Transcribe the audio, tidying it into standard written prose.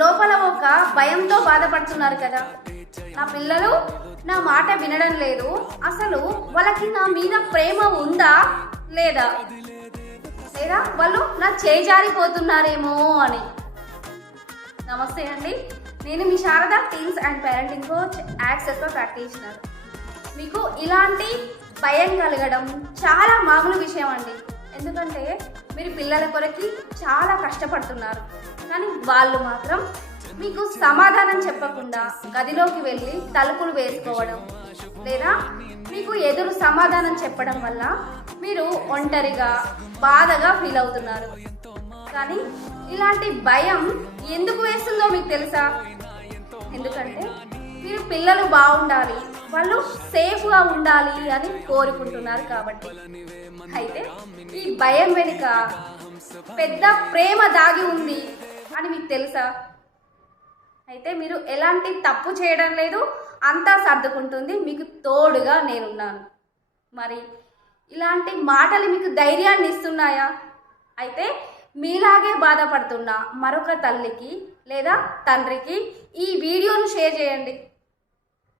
లోపల ఒక భయంతో బాధపడుతున్నారు కదా. నా పిల్లలు నా మాట వినడం లేదు, అసలు వాళ్ళకి నా మీద ప్రేమ ఉందా లేదా, లేదా వాళ్ళు నా చేజారిపోతున్నారేమో అని. నమస్తే అండి, నేను మీ Sharada teens and parenting coach, access practitioner. మీకు ఇలాంటి భయం కలగడం చాలా మామూలు విషయం అండి. ఎందుకంటే మీరు పిల్లల కొరకి చాలా కష్టపడుతున్నారు, కానీ వాళ్ళు మాత్రం మీకు సమాధానం చెప్పకుండా గదిలోకి వెళ్ళి తలుపులు వేసుకోవడం, లేదా మీకు ఎదురు సమాధానం చెప్పడం వల్ల మీరు ఒంటరిగా బాధగా ఫీల్ అవుతున్నారు. కానీ ఇలాంటి భయం ఎందుకు వేస్తుందో మీకు తెలుసా? ఎందుకంటే మీరు పిల్లలు బాగుండాలి, వాళ్ళు సేఫ్గా ఉండాలి అని కోరుకుంటున్నారు కాబట్టి. అయితే ఈ భయం వెనుక పెద్ద ప్రేమ దాగి ఉంది అని మీకు తెలుసా? అయితే మీరు ఎలాంటి తప్పు చేయడం లేదు, అంతా సర్దుకుంటుంది, మీకు తోడుగా నేనున్నాను. మరి ఇలాంటి మాటలు మీకు ధైర్యాన్ని ఇస్తున్నాయా? అయితే మీలాగే బాధపడుతున్న మరొక తల్లికి లేదా తండ్రికి ఈ వీడియోను షేర్ చేయండి.